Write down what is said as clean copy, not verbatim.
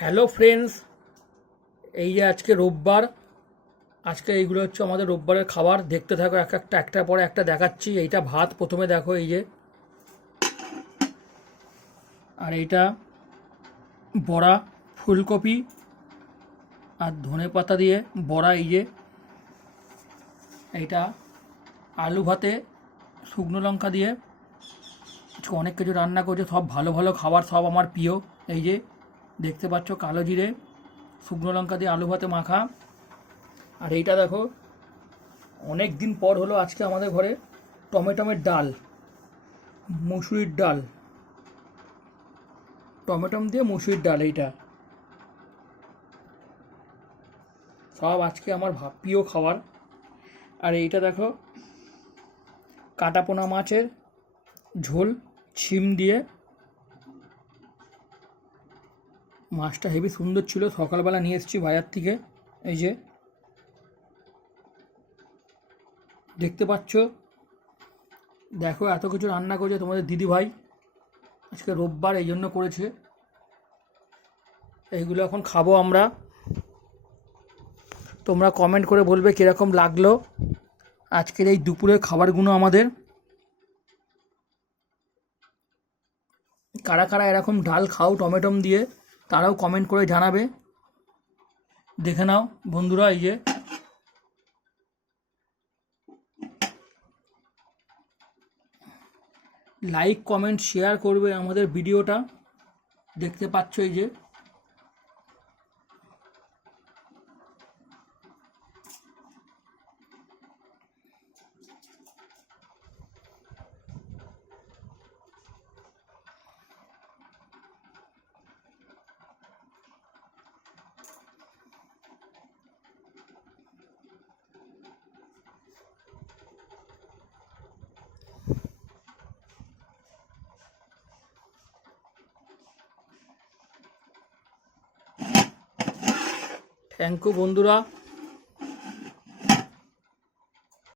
Hello friends, এই যে আজকে রোববার। আজকে এইগুলো হচ্ছে আমাদের রোববারের খাবার। দেখতে থাকো, একটার পরে একটা দেখাচ্ছি। এইটা ভাত, প্রথমে দেখো এই যে। আর এইটা বড়া, ফুলকপি আর ধনেপাতা দিয়ে বড়া। এই যে এইটা আলু ভাতে শুকনো লঙ্কা দিয়ে। আজকে অনেক কিছু রান্না করছে, সব ভালো ভালো খাবার, সব আমার প্রিয়। এই যে দেখতে পাচ্ছ, কালো জিরে শুকনো লঙ্কা দিয়ে আলু ভাতে মাখা। আর এইটা দেখো, অনেক দিন পর হলো আজকে আমাদের ঘরে টমেটোমের ডাল, মুসুরির ডাল, টমেটম দিয়ে মুসুরির ডাল। এইটা সব আজকে আমার প্রিয় খাবার। আর এইটা দেখো, কাটাপোনা মাছের ঝোল, ছিম দিয়ে। মাছটা হেবি সুন্দর ছিল, সকালবেলা নিয়ে এসেছি বাজার থেকে। এই যে দেখতে পাচ্ছ, দেখো এত কিছু রান্না করেছে তোমাদের দিদি ভাই। আজকে রোববার, এই জন্য করেছে। এইগুলো এখন খাবো আমরা। তোমরা কমেন্ট করে বলবে কীরকম লাগলো আজকের এই দুপুরের খাবারগুলো আমাদের। কারা কারা এরকম ডাল খাও টমেটম দিয়ে, তারাও কমেন্ট করে জানাবে। দেখে নাও বন্ধুরা, এই যে লাইক কমেন্ট শেয়ার করবে আমাদের ভিডিওটা। দেখতে পাচ্ছ এই যে থ্যাংক ইউ বন্ধুরা।